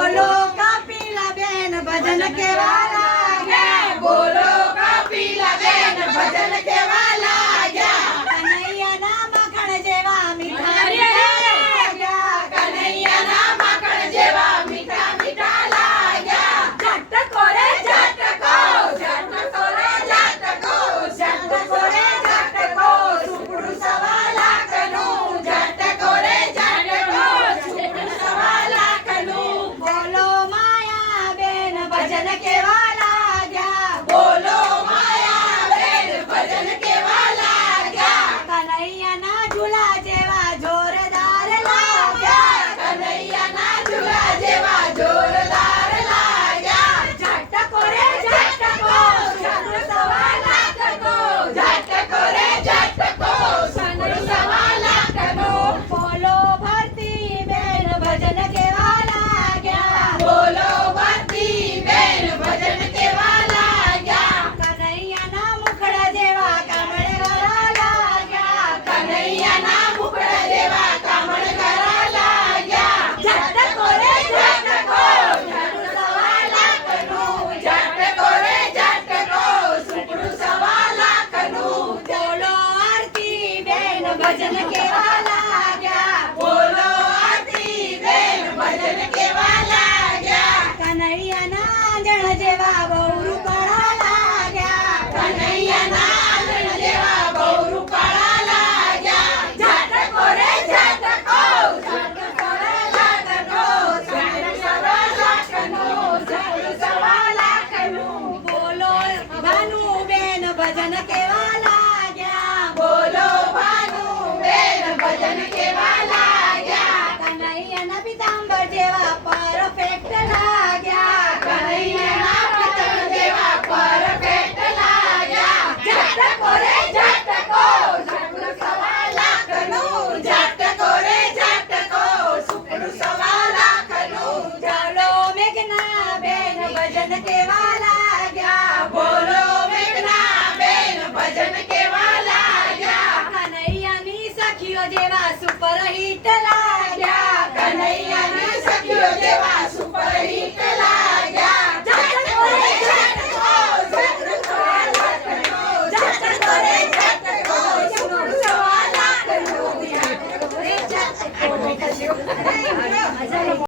બોલો કપિલા બેન ભજન કેવા લાગ્યા બોલો કપિલા બેન ભજન કેવા લાગ્યા કનૈયાના માખણ જેવા મીઠા લાગ્યા કનૈયાના માખણ જેવા મીઠા મીઠા લાગ્યા ઝટકો રે ઝટકો ઝટકો રે ઝટકો ઝટકો રે ઝટકો સુપડું સવા લાખનું ઝટકો રે ઝટકો સુપડું સવા લાખનું બોલો માયા બેન ભજન કેવા લાગ્યા બોલો માયા બેન ભજન કેવા લાગ્યા કનૈયાના ઝૂલા જેવા જોરદાર લાગ્યા કનૈયાના ઝૂલા જેવા જોરદાર લાગ્યા ઝટકો રે ઝટકો સુપડું સવા લાખનો ઝટકો રે ઝટકો સુપડું સવા લાખનો બોલો ભરતી બેન ભજન કેવા લાગ્યા બોલો ભરતી બેન ભજન કેવા લાગ્યા કનૈયાના મુખડા જેવા કામળવાળા લાગ્યા કનૈયાના મુખડા જેવા કામણ કરા લાગ્યા ઝટકો રે ઝટકો સુપડું સવા લાખનું ઝટકો રે ઝટકો સુપડું સવા લાખનું બોલો આરતી બેન ભજન કેવા લાગ્યા બોલો આરતી બેન ભજન કેવા લાગ્યા કનૈયાના આંગણ જેવા બહુ રૂપાળા લાગ્યા કનૈયાના આંગણ જેવા બહુ રૂપાળા લાગ્યા ઝટકો રે ઝટકો ઝટકો રે ઝટકો સુપડું સવા લાખનું સુપડું સવા લાખનું બોલો ભાનુબેન ભજન કેવા લાગ્યા બોલો ભાનુબેન ભજન કેવા લાગ્યા કનૈયાના પિતાંબર જેવા પરફેક્ટ લાગ્યા કનૈયાના પિતળ જેવા પરફેક્ટ લાગ્યા ઝટકો રે ઝટકો સુપડું સવા લાખનું ઝટકો રે ઝટકો સુપડું સવા લાખનું ચાલો મેઘના બેન ભજન કેવા લાગ્યા બોલો મેઘના બેન ભજન કેવા લાગ્યા કનૈયાની સખીઓ જેવા સુપર હિટ લાગ્યા કનૈયાની સખીઓ જેવા સુપર